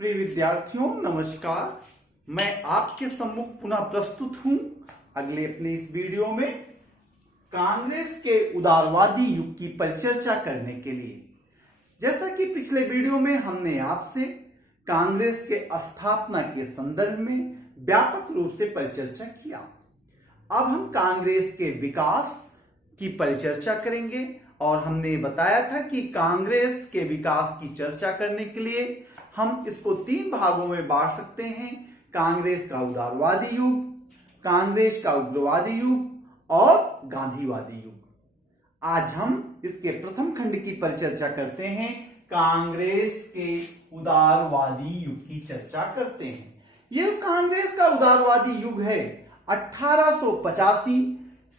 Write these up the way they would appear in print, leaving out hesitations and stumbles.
प्रिय विद्यार्थियों नमस्कार। मैं आपके सम्मुख पुनः प्रस्तुत हूं अगले अपने इस वीडियो में कांग्रेस के उदारवादी युग की परिचर्चा करने के लिए। जैसा कि पिछले वीडियो में हमने आपसे कांग्रेस के स्थापना के संदर्भ में व्यापक रूप से परिचर्चा किया, अब हम कांग्रेस के विकास की परिचर्चा करेंगे। और हमने बताया था कि कांग्रेस के विकास की चर्चा करने के लिए हम इसको 3 भागों में बांट सकते हैं: कांग्रेस का उदारवादी युग, कांग्रेस का उग्रवादी युग और गांधीवादी युग। आज हम इसके प्रथम खंड की परिचर्चा करते हैं, कांग्रेस के उदारवादी युग की चर्चा करते हैं। यह कांग्रेस का उदारवादी युग है 1885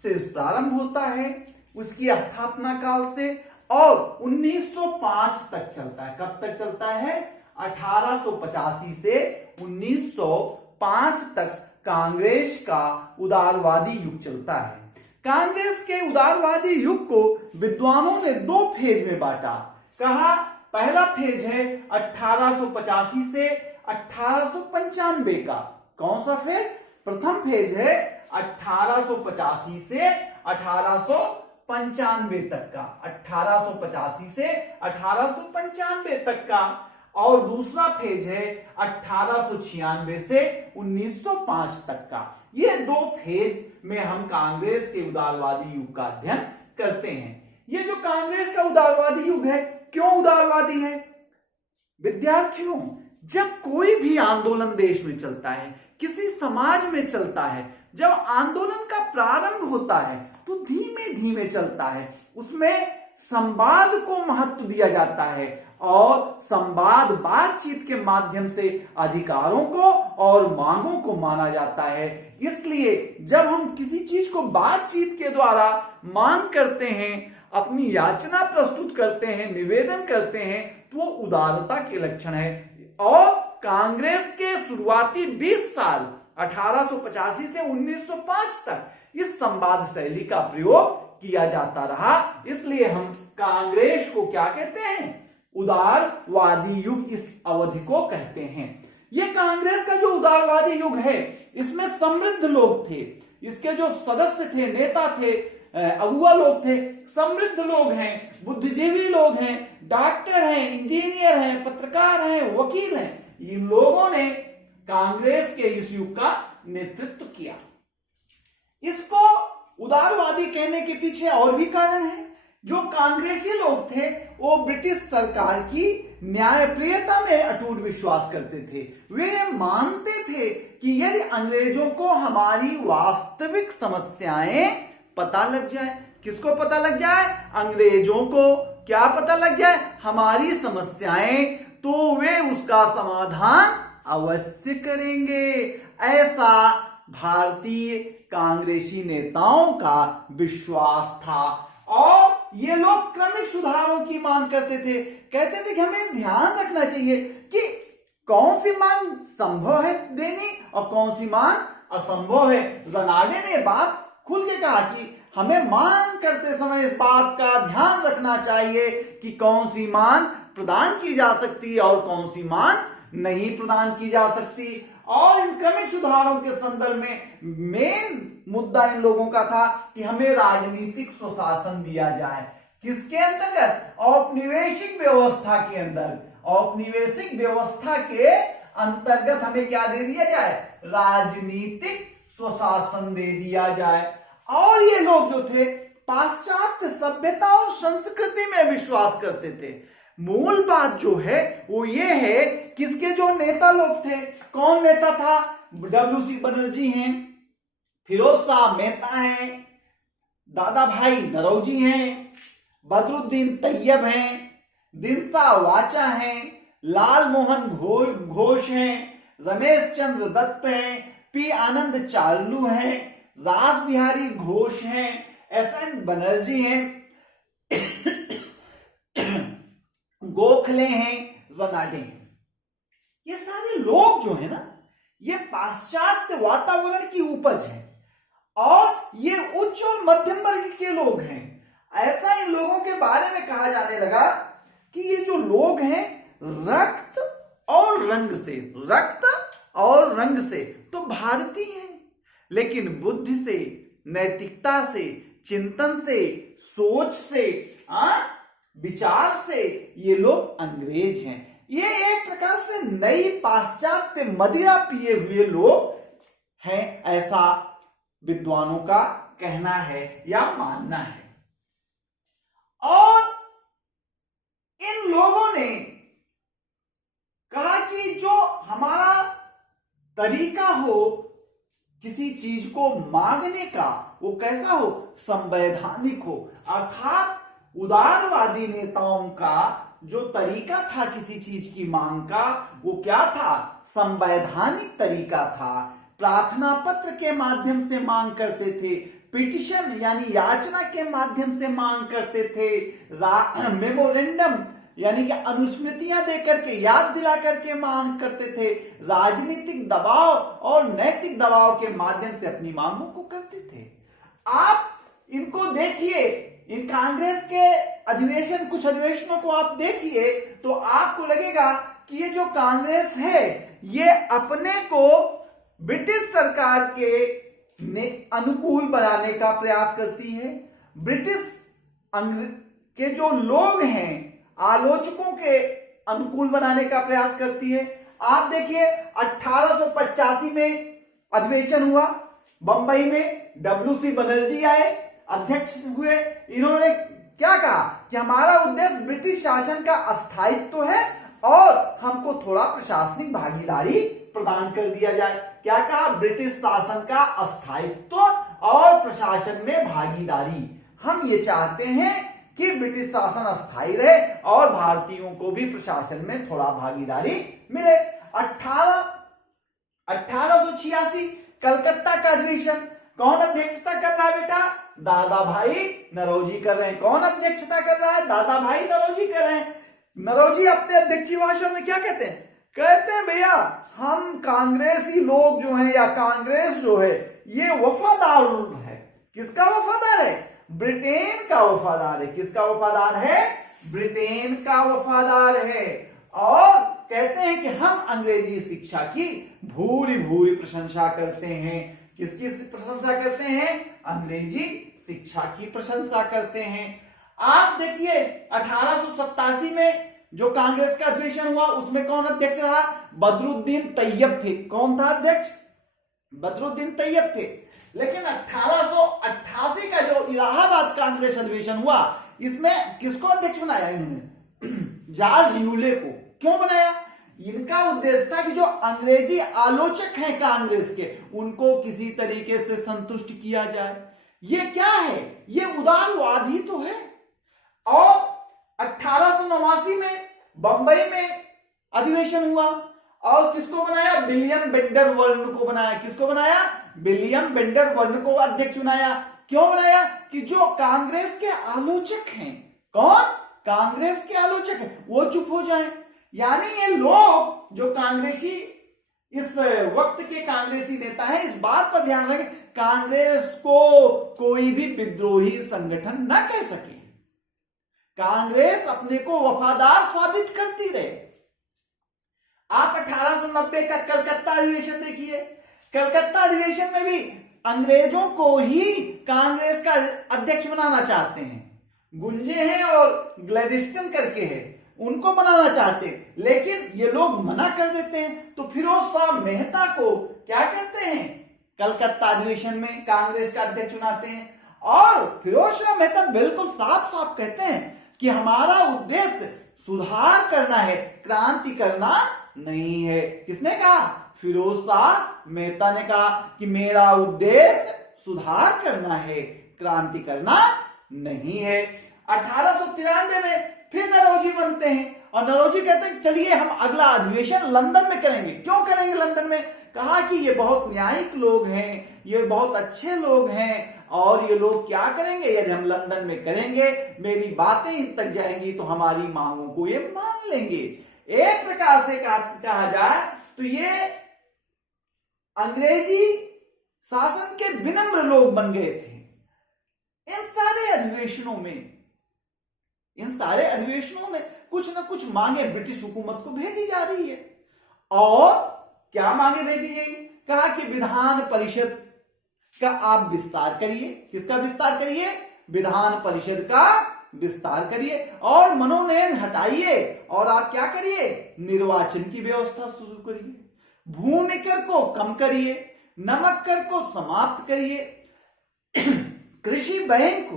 से प्रारंभ होता है, उसकी स्थापना काल से, और 1905 तक चलता है। कब तक चलता है? 1885 से 1905 तक कांग्रेस का उदारवादी युग चलता है। कांग्रेस के उदारवादी युग को विद्वानों ने 2 फेज में बांटा। कहा पहला फेज है 1885 से 1895 का। कौन सा फेज? प्रथम फेज है 1885 से 1895 तक का, 1885 से 1895 तक का। और दूसरा फेज है 1896 से 1905 तक का। ये 2 फेज में हम कांग्रेस के उदारवादी युग का अध्ययन करते हैं। ये जो कांग्रेस का उदारवादी युग है, क्यों उदारवादी है? विद्यार्थियों, जब कोई भी आंदोलन देश में चलता है, किसी समाज में चलता है, जब आंदोलन का प्रारंभ होता है तो धीमे धीमे चलता है। उसमें संवाद को महत्व दिया जाता है और संवाद बातचीत के माध्यम से अधिकारों को और मांगों को माना जाता है। इसलिए जब हम किसी चीज को बातचीत के द्वारा मांग करते हैं, अपनी याचना प्रस्तुत करते हैं, निवेदन करते हैं, तो वो उदारता के लक्षण है। और कांग्रेस के शुरुआती 20 साल 1885 से 1905 तक इस संवाद शैली का प्रयोग किया जाता रहा। इसलिए हम कांग्रेस को क्या कहते हैं? उदारवादी युग इस अवधि को कहते हैं। यह कांग्रेस का जो उदारवादी युग है, इसमें समृद्ध लोग थे। इसके जो सदस्य थे, नेता थे, अगुआ लोग थे, समृद्ध लोग हैं, बुद्धिजीवी लोग हैं, डॉक्टर हैं, इंजीनियर हैं, पत्रकार हैं, वकील हैं। इन लोगों ने कांग्रेस के इस युग का नेतृत्व किया। इसको उदारवादी कहने के पीछे और भी कारण है। जो कांग्रेसी लोग थे वो ब्रिटिश सरकार की न्यायप्रियता में अटूट विश्वास करते थे। वे मानते थे कि यदि अंग्रेजों को हमारी वास्तविक समस्याएं पता लग जाए, किसको पता लग जाए? अंग्रेजों को क्या पता लग जाए? हमारी समस्याएं, तो वे उसका समाधान अवश्य करेंगे। ऐसा भारतीय कांग्रेसी नेताओं का विश्वास था। और ये लोग क्रमिक सुधारों की मांग करते थे। कहते थे कि हमें ध्यान रखना चाहिए कि कौन सी मांग संभव है देनी और कौन सी मांग असंभव है। रनाडे ने बात खुल के कहा कि हमें मांग करते समय इस बात का ध्यान रखना चाहिए कि कौन सी मांग प्रदान की जा सकती है और कौन सी मांग नहीं प्रदान की जा सकती। और इन क्रमिक सुधारों के संदर्भ में मेन मुद्दा इन लोगों का था कि हमें राजनीतिक स्वशासन दिया जाए। किसके अंतर्गत? औपनिवेशिक व्यवस्था के अंदर। औपनिवेशिक व्यवस्था के अंतर्गत हमें क्या दे दिया जाए? राजनीतिक स्वशासन दे दिया जाए। और ये लोग जो थे पाश्चात्य सभ्यता और संस्कृति में विश्वास करते थे। मूल बात जो है वो ये है, किसके जो नेता लोग थे, कौन नेता था? डब्ल्यू.सी. बनर्जी हैं, फिरोज शाह मेहता हैं, दादा भाई नौरोजी हैं, बदरुद्दीन तैयब हैं, दिनसा वाचा हैं, लाल मोहन घोष हैं, रमेश चंद्र दत्त हैं, पी आनंद चार्लू हैं, रास बिहारी घोष हैं, एस.एन. बनर्जी हैं, गोखले हैं, रनाडे हैं। ये सारे लोग जो है ना, ये पाश्चात्य वातावरण की उपज है और ये उच्च और मध्यम वर्ग के लोग हैं। ऐसा इन लोगों के बारे में कहा जाने लगा कि ये जो लोग हैं रक्त और रंग से, रक्त और रंग से तो भारतीय हैं, लेकिन बुद्धि से, नैतिकता से, चिंतन से, सोच से, विचार से ये लोग अंग्रेज हैं। ये एक प्रकार से नई पाश्चात्य मदिरा पिए हुए लोग हैं, ऐसा विद्वानों का कहना है या मानना है। और इन लोगों ने कहा कि जो हमारा तरीका हो किसी चीज को मांगने का, वो कैसा हो, संवैधानिक हो। अर्थात उदारवादी नेताओं का जो तरीका था किसी चीज की मांग का, वो क्या था, संवैधानिक तरीका था। प्रार्थना पत्र के माध्यम से मांग करते थे, पिटिशन यानी याचना के माध्यम से मांग करते थे, मेमोरेंडम यानी कि अनुस्मृतियां देकर के, याद दिला करके मांग करते थे, राजनीतिक दबाव और नैतिक दबाव के माध्यम से अपनी मांगों को करते थे। आप इनको देखिए, इन कांग्रेस के अधिवेशन, कुछ अधिवेशनों को आप देखिए तो आपको लगेगा कि ये जो कांग्रेस है ये अपने को ब्रिटिश सरकार के अनुकूल बनाने का प्रयास करती है। ब्रिटिश के जो लोग हैं, आलोचकों के अनुकूल बनाने का प्रयास करती है। आप देखिए 1885 में अधिवेशन हुआ बंबई में, WC बनर्जी आए, अध्यक्ष हुए। इन्होंने क्या कहा कि हमारा उद्देश्य ब्रिटिश शासन का अस्थायित्व है और हमको थोड़ा प्रशासनिक भागीदारी प्रदान कर दिया जाए। क्या कहा, ब्रिटिश शासन का अस्थायित्व और प्रशासन में भागीदारी। हम ये चाहते हैं कि ब्रिटिश शासन अस्थायी रहे और भारतीयों को भी प्रशासन में थोड़ा भागीदारी मिले। 1886 कलकत्ता का अधिवेशन, कौन अध्यक्षता कर रहा है बेटा, दादा भाई नरौजी कर रहे हैं। कौन अध्यक्षता कर रहा है, दादा भाई नरौजी कर रहे हैं। नरौजी अपने अध्यक्षीय भाषण में क्या कहते हैं, कहते हैं भैया हम कांग्रेसी लोग जो हैं या कांग्रेस जो है ये वफादार है। किसका वफादार है, ब्रिटेन का वफादार है। किसका वफादार है, ब्रिटेन का वफादार है। और कहते हैं कि हम अंग्रेजी शिक्षा की भूरी भूरी प्रशंसा करते हैं। किसकी प्रशंसा करते हैं, अंग्रेजी शिक्षा की प्रशंसा करते हैं। आप देखिए 1887 में जो कांग्रेस का अधिवेशन हुआ उसमें कौन अध्यक्ष रहा, बदरुद्दीन तैयब थे। कौन था अध्यक्ष, बदरुद्दीन तैयब थे। लेकिन 1888 का जो इलाहाबाद कांग्रेस अधिवेशन हुआ इसमें किसको अध्यक्ष बनाया इन्होंने, जॉर्ज यूले को। क्यों बनाया, इनका उद्देश्य था कि जो अंग्रेजी आलोचक हैं कांग्रेस के उनको किसी तरीके से संतुष्ट किया जाए। ये क्या है, ये उदारवाद ही तो है। और 1889 में बंबई में अधिवेशन हुआ और किसको बनाया, विलियम वेंडरवर्न को बनाया। किसको बनाया, विलियम वेंडरवर्न को अध्यक्ष बनाया। क्यों बनाया, कि जो कांग्रेस के आलोचक हैं, कौन, कांग्रेस के आलोचक हैं, वो चुप हो जाएं। यानी ये लोग जो कांग्रेसी, इस वक्त के कांग्रेसी नेता हैं, इस बात पर ध्यान रखें कांग्रेस को कोई भी विद्रोही संगठन न कह सके। कांग्रेस अपने को वफादार साबित करती रहे। आप 1890 का कलकत्ता अधिवेशन देखिए। कलकत्ता अधिवेशन में भी अंग्रेजों को ही कांग्रेस का अध्यक्ष बनाना चाहते हैं। गुंजे हैं और ग्लैडिस्टन करके है, उनको बनाना चाहते हैं, लेकिन ये लोग मना कर देते हैं। तो फिरोज शाह मेहता को क्या करते हैं, कलकत्ता अधिवेशन में कांग्रेस का अध्यक्ष चुनाते हैं। और फिरोज शाह मेहता बिल्कुल साफ साफ कहते हैं कि हमारा उद्देश्य सुधार करना है, क्रांति करना नहीं है। किसने कहा, फिरोज शाह मेहता ने कहा कि मेरा उद्देश्य सुधार करना है, क्रांति करना नहीं है। 1893 में फिर नरौजी बनते हैं और नरौजी कहते हैं चलिए हम अगला अधिवेशन लंदन में करेंगे। क्यों करेंगे लंदन में, कहा कि ये बहुत न्यायिक लोग हैं, ये बहुत अच्छे लोग हैं और ये लोग क्या करेंगे, यदि हम लंदन में करेंगे मेरी बातें इन तक जाएंगी तो हमारी मांगों को ये मान लेंगे। एक प्रकार से कहा जाए तो ये अंग्रेजी शासन के विनम्र लोग बन गए थे। इन सारे अधिवेशनों में कुछ ना कुछ मांगे ब्रिटिश हुकूमत को भेजी जा रही है। और क्या मांगे भेजी गई? कहा कि विधान परिषद का आप विस्तार करिए। किसका विस्तार करिए? विधान परिषद का विस्तार करिए और मनोनयन हटाइए और आप क्या करिए? निर्वाचन की व्यवस्था शुरू करिए। भूमि कर को कम करिए, नमक कर को समाप्त करिए, कृषि बैंक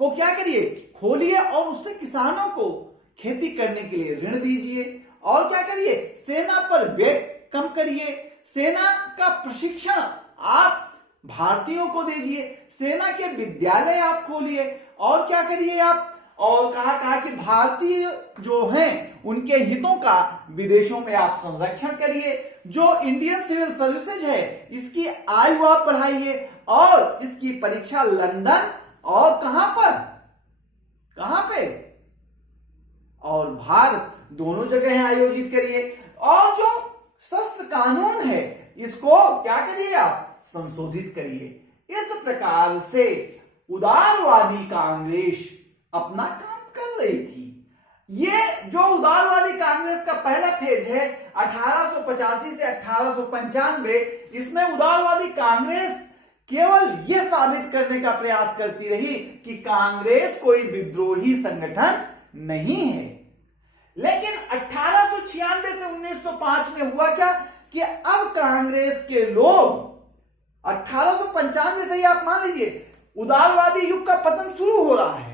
को क्या करिए? खोलिए और उससे किसानों को खेती करने के लिए ऋण दीजिए। और क्या करिए? सेना पर व्यय कम करिए, सेना का प्रशिक्षण आप भारतीयों को दीजिए, सेना के विद्यालय आप खोलिए और क्या करिए आप? और कहा कि भारतीय जो हैं उनके हितों का विदेशों में आप संरक्षण करिए। जो इंडियन सिविल सर्विसेज है इसकी आयु आप बढ़ाइए और इसकी परीक्षा लंदन और कहां पे और भारत दोनों जगह आयोजित करिए। और जो शस्त्र कानून है इसको क्या करिए? आप संशोधित करिए। इस प्रकार से उदारवादी कांग्रेस अपना काम कर रही थी। ये जो उदारवादी कांग्रेस का पहला फेज है 1885 से 1895, इसमें उदारवादी कांग्रेस केवल यह साबित करने का प्रयास करती रही कि कांग्रेस कोई विद्रोही संगठन नहीं है। लेकिन 1896 से 1905 में हुआ क्या कि अब कांग्रेस के लोग 1895 से ही आप मान लीजिए उदारवादी युग का पतन शुरू हो रहा है,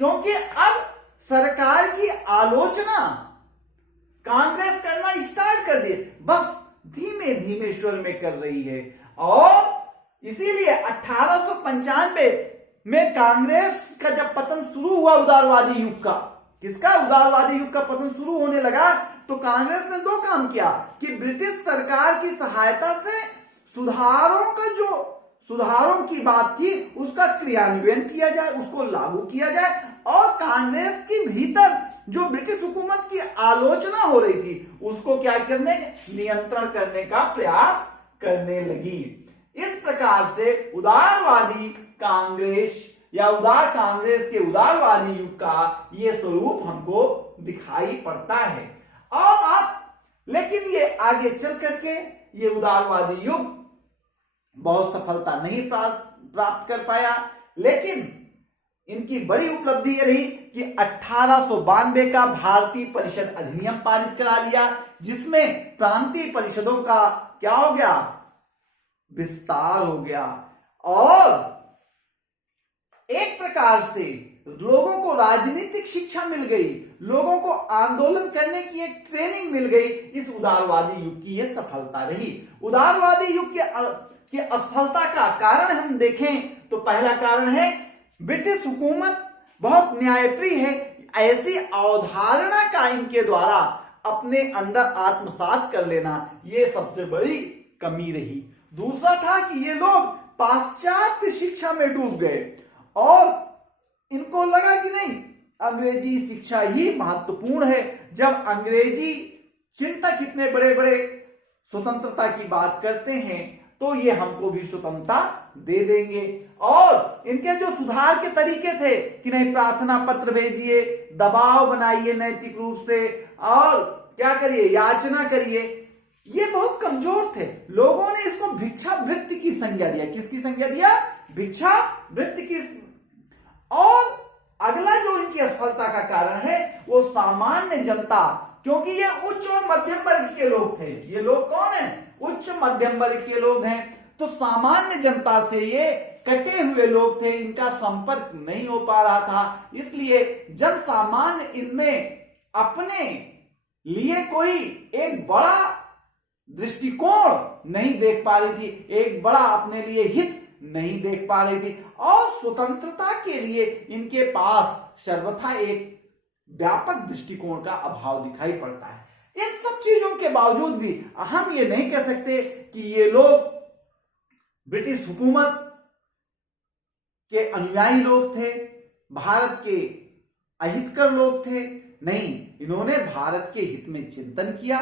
क्योंकि अब सरकार की आलोचना कांग्रेस करना स्टार्ट कर दी, बस धीमे धीमे स्वर में कर रही है। और इसीलिए 1895 में कांग्रेस का जब पतन शुरू हुआ उदारवादी युग का, किसका? उदारवादी युग का पतन शुरू होने लगा तो कांग्रेस ने दो काम किया कि ब्रिटिश सरकार की सहायता से सुधारों की बात थी उसका क्रियान्वयन किया जाए, उसको लागू किया जाए। और कांग्रेस के भीतर जो ब्रिटिश हुकूमत की आलोचना हो रही थी उसको क्या करने? नियंत्रण करने का प्रयास करने लगी। इस प्रकार से उदारवादी कांग्रेस या उदार कांग्रेस के उदारवादी युग का ये स्वरूप हमको दिखाई पड़ता है। और लेकिन ये आगे चल करके ये उदारवादी युग बहुत सफलता नहीं प्राप्त कर पाया। लेकिन इनकी बड़ी उपलब्धि ये रही कि 1892 का भारतीय परिषद अधिनियम पारित करा लिया, जिसमें प्रांतीय परिषदों का क्या हो गया? विस्तार हो गया। और एक प्रकार से लोगों को राजनीतिक शिक्षा मिल गई, लोगों को आंदोलन करने की एक ट्रेनिंग मिल गई। इस उदारवादी युग की यह सफलता रही। उदारवादी युग के असफलता का कारण हम देखें तो पहला कारण है ब्रिटिश हुकूमत बहुत न्यायप्रिय है, ऐसी अवधारणा का इनके द्वारा अपने अंदर आत्मसात कर लेना, यह सबसे बड़ी कमी रही। दूसरा था कि ये लोग पाश्चात्य शिक्षा में डूब गए और इनको लगा कि नहीं, अंग्रेजी शिक्षा ही महत्वपूर्ण है। जब अंग्रेजी चिंतक इतने बड़े बड़े स्वतंत्रता की बात करते हैं तो ये हमको भी स्वतंत्रता दे देंगे। और इनके जो सुधार के तरीके थे कि नहीं, प्रार्थना पत्र भेजिए, दबाव बनाइए नैतिक रूप से, और क्या करिए? याचना करिए, ये बहुत कमजोर थे। लोगों ने इसको भिक्षा वृत्ति की संज्ञा दिया। किसकी संज्ञा दिया? भिक्षा वृत्ति की। और अगला जो इनकी असफलता का कारण है वो सामान्य जनता, क्योंकि ये उच्च और मध्यम वर्ग के लोग थे। ये लोग कौन है? उच्च मध्यम वर्ग के लोग हैं। तो सामान्य जनता से ये कटे हुए लोग थे, इनका संपर्क नहीं हो पा रहा था। इसलिए जन सामान्य इनमें अपने लिए कोई एक बड़ा दृष्टिकोण नहीं देख पा रही थी, एक बड़ा अपने लिए हित नहीं देख पा रही थी। और स्वतंत्रता के लिए इनके पास सर्वथा एक व्यापक दृष्टिकोण का अभाव दिखाई पड़ता है। इन सब चीजों के बावजूद भी हम ये नहीं कह सकते कि ये लोग ब्रिटिश हुकूमत के अनुयायी लोग थे, भारत के अहितकर लोग थे। नहीं, इन्होंने भारत के हित में चिंतन किया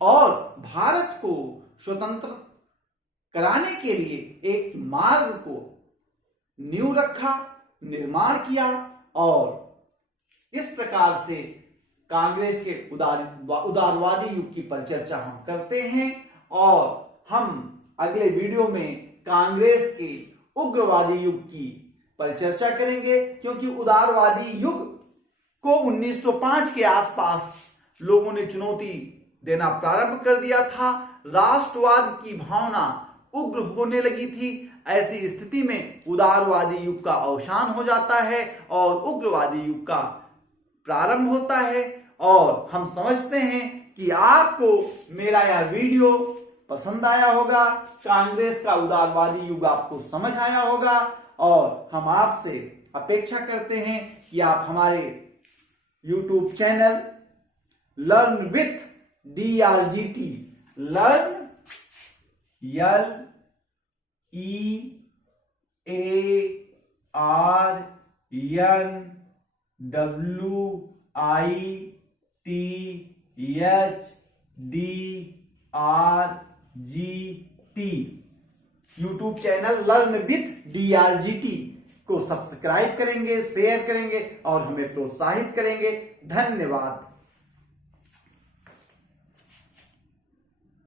और भारत को स्वतंत्र कराने के लिए एक मार्ग को नींव रखा, निर्माण किया। और इस प्रकार से कांग्रेस के उदारवादी युग की परिचर्चा हम करते हैं और हम अगले वीडियो में कांग्रेस के उग्रवादी युग की परिचर्चा करेंगे, क्योंकि उदारवादी युग को 1905 के आसपास लोगों ने चुनौती देना प्रारंभ कर दिया था। राष्ट्रवाद की भावना उग्र होने लगी थी। ऐसी स्थिति में उदारवादी युग का अवसान हो जाता है और उग्रवादी युग का प्रारंभ होता है। और हम समझते हैं कि आपको मेरा यह वीडियो पसंद आया होगा, कांग्रेस का उदारवादी युग आपको समझ आया होगा और हम आपसे अपेक्षा करते हैं कि आप हमारे YouTube channel learn with DRGT, learn LEARNWITHDRGT YouTube channel learn with DRGT को सब्सक्राइब करेंगे, शेयर करेंगे और हमें प्रोत्साहित करेंगे। धन्यवाद।